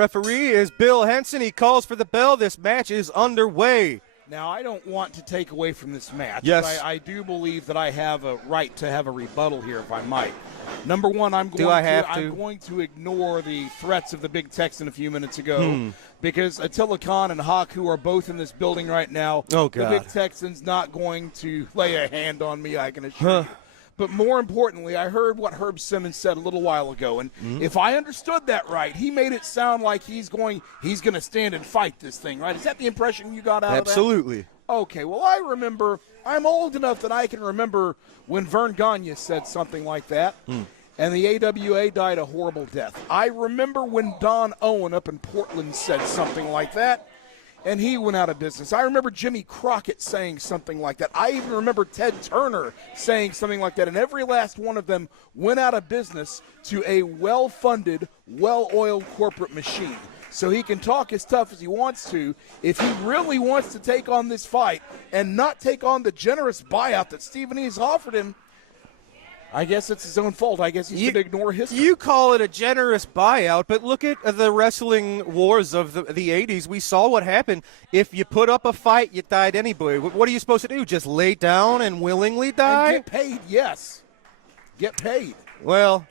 Referee is Bill Henson. He calls for the bell. This match is underway. Now, I don't want to take away from this match. Yes. But I do believe that I have a right to have a rebuttal here, if I might. Number one, I'm going to ignore the threats of the Big Texan a few minutes ago because Attila Khan and Hawk, who are both in this building right now, the Big Texan's not going to lay a hand on me, I can assure you. But more importantly, I heard what Herb Simmons said a little while ago, and if I understood that right, he made it sound like he's going to stand and fight this thing, right? Is that the impression you got out of that? Absolutely. Okay, well, I remember, I'm old enough that I can remember when Vern Gagne said something like that, and the AWA died a horrible death. I remember when Don Owen up in Portland said something like that, and he went out of business. I remember Jimmy Crockett saying something like that. I even remember Ted Turner saying something like that, and every last one of them went out of business to a well-funded, well-oiled corporate machine. So he can talk as tough as he wants to. If he really wants to take on this fight and not take on the generous buyout that Stephen E. has offered him, I guess it's his own fault. I guess he's going to ignore history. You call it a generous buyout, but look at the wrestling wars of the 80s. We saw what happened. If you put up a fight, you died anyway. What are you supposed to do? Just lay down and willingly die? And get paid, yes. Get paid. Well,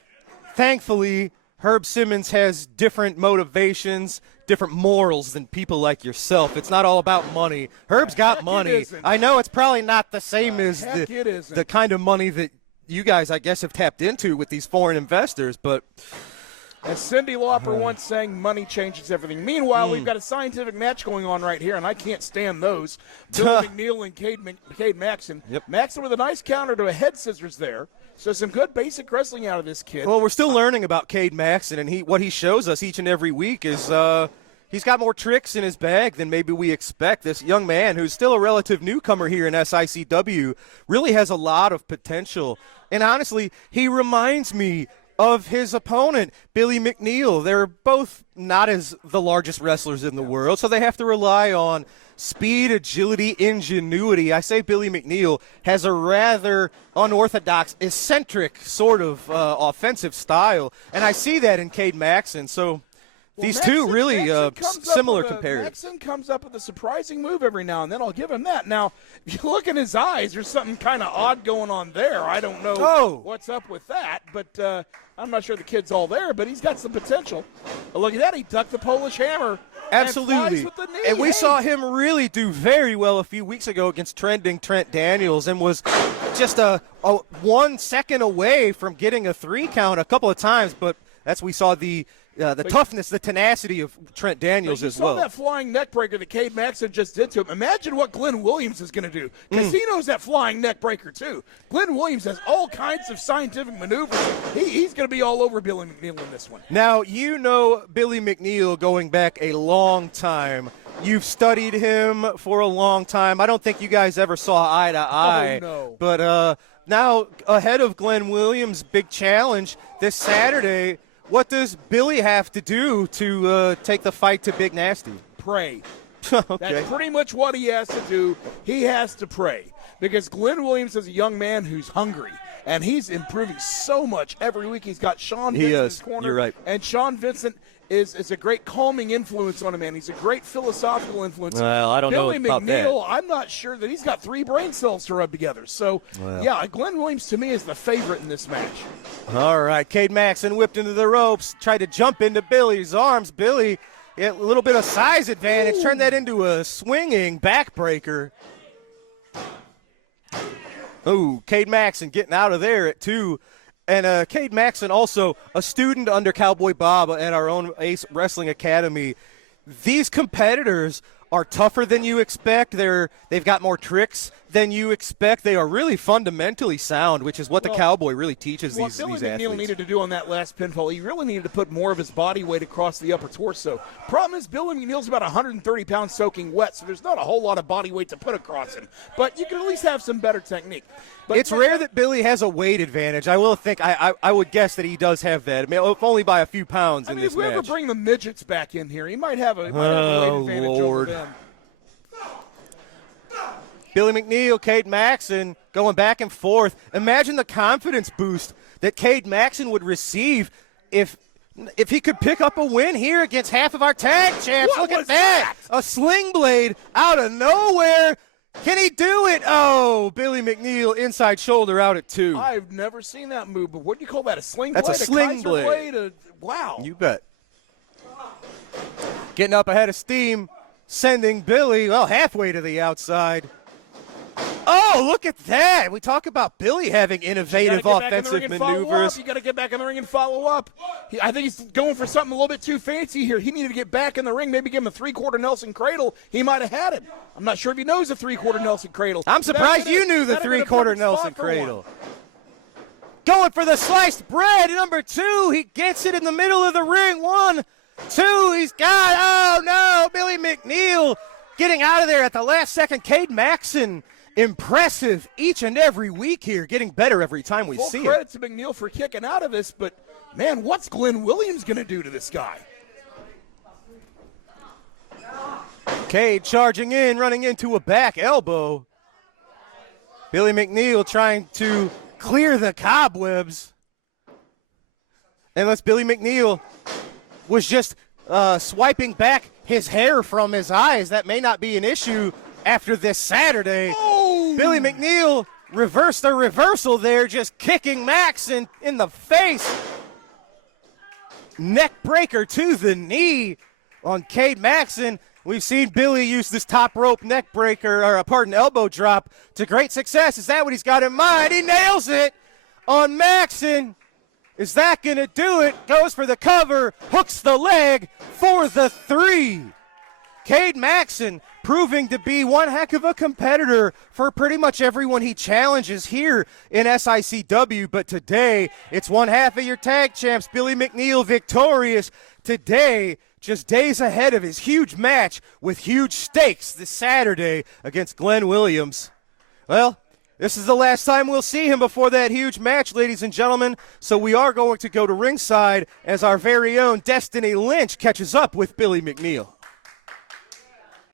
thankfully, Herb Simmons has different motivations, different morals than people like yourself. It's not all about money. Herb's got money. I know it's probably not the same as the kind of money that you guys, I guess, have tapped into with these foreign investors, but as Cyndi Lauper once sang, money changes everything. Meanwhile, we've got a scientific match going on right here, and I can't stand those. Bill McNeil and Cade MaXen. MaXen with a nice counter to a head scissors there. So some good basic wrestling out of this kid. Well, we're still learning about Cade MaXen, and what he shows us each and every week is he's got more tricks in his bag than maybe we expect. This young man, who's still a relative newcomer here in SICW, really has a lot of potential. And honestly, he reminds me of his opponent, Billy McNeil. They're both not as the largest wrestlers in the world, so they have to rely on speed, agility, ingenuity. I say Billy McNeil has a rather unorthodox, eccentric sort of offensive style, and I see that in Cade MaXen. So these two really similar compared. MaXen comes up with a surprising move every now and then. I'll give him that. Now, if you look in his eyes, there's something kind of odd going on there. I don't know what's up with that, but I'm not sure the kid's all there, but he's got some potential. But look at that. He ducked the Polish hammer. Absolutely. And we saw him really do very well a few weeks ago against trending Trent Daniels and was just a 1 second away from getting a 3 count a couple of times, but we saw the toughness, the tenacity of Trent Daniels as well. You saw that flying neck breaker that Cade MaXen just did to him. Imagine what Glenn Williams is going to do, because he knows that flying neck breaker too. Glenn Williams has all kinds of scientific maneuvers. He's going to be all over Billy McNeil in this one. Now, you know Billy McNeil going back a long time. You've studied him for a long time. I don't think you guys ever saw eye to eye. Oh, no. But now, ahead of Glenn Williams' big challenge this Saturday, what does Billy have to do to take the fight to Big Nasty? Pray. Okay. That's pretty much what he has to do. He has to pray, because Glenn Williams is a young man who's hungry, and he's improving so much every week. He's got Sean Vincent in his corner. You're right. And Sean Vincent is a great calming influence on a man. He's a great philosophical influence. Well, I don't know about that. Billy McNeil, I'm not sure that he's got 3 brain cells to rub together. So, yeah, Glenn Williams to me is the favorite in this match. All right, Cade MaXen whipped into the ropes, tried to jump into Billy's arms. Billy, a little bit of size advantage, turned that into a swinging backbreaker. Oh, Cade MaXen getting out of there at 2. And Cade MaXen, also a student under Cowboy Bob at our own Ace Wrestling Academy. These competitors are tougher than you expect. They've got more tricks than you expect. They are really fundamentally sound, which is what the Cowboy really teaches these athletes. What Billy McNeil needed to do on that last pinfall, he really needed to put more of his body weight across the upper torso. Problem is, Billy McNeil's about 130 pounds soaking wet, so there's not a whole lot of body weight to put across him. But you can at least have some better technique. But it's rare that Billy has a weight advantage. I will think, I would guess that he does have that. I mean, if only by a few pounds in this match. If we ever bring the midgets back in here, he might have a weight advantage over them. Billy McNeil, Cade MaXen going back and forth. Imagine the confidence boost that Cade MaXen would receive if if he could pick up a win here against half of our tag champs. What Look was at that. A sling blade out of nowhere. Can he do it? Oh, Billy McNeil inside shoulder out at 2. I've never seen that move, but what do you call that? A sling That's blade? a sling Kaiser blade. Wow. You bet. Getting up ahead of steam, sending Billy, well, halfway to the outside. Oh, look at that. We talk about Billy having innovative offensive maneuvers. You got to get back in the ring and follow up. I think he's going for something a little bit too fancy here. He needed to get back in the ring, maybe give him a 3/4 Nelson cradle. He might have had it. I'm not sure if he knows the 3/4 Nelson cradle. I'm surprised you knew the 3/4 Nelson cradle. Going for the sliced bread, number 2. He gets it in the middle of the ring. 1, 2, he's got, oh no, Billy McNeil getting out of there at the last second. Cade MaXen, impressive each and every week here, getting better every time we see it. Full credit to McNeil for kicking out of this, but man, what's Glenn Williams going to do to this guy? Cade charging in, running into a back elbow. Billy McNeil trying to clear the cobwebs. Unless Billy McNeil was just swiping back his hair from his eyes. That may not be an issue after this Saturday. Oh! Billy McNeil reversed the reversal there, just kicking MaXen in the face. Neck breaker to the knee on Cade MaXen. We've seen Billy use this top rope neck breaker, elbow drop to great success. Is that what he's got in mind? He nails it on MaXen. Is that going to do it? Goes for the cover, hooks the leg for the 3. Cade MaXen proving to be one heck of a competitor for pretty much everyone he challenges here in SICW. But today, it's one half of your tag champs, Billy McNeil, victorious. Today, just days ahead of his huge match with huge stakes this Saturday against Glenn Williams. Well, this is the last time we'll see him before that huge match, ladies and gentlemen. So we are going to go to ringside as our very own Destiny Lynch catches up with Billy McNeil.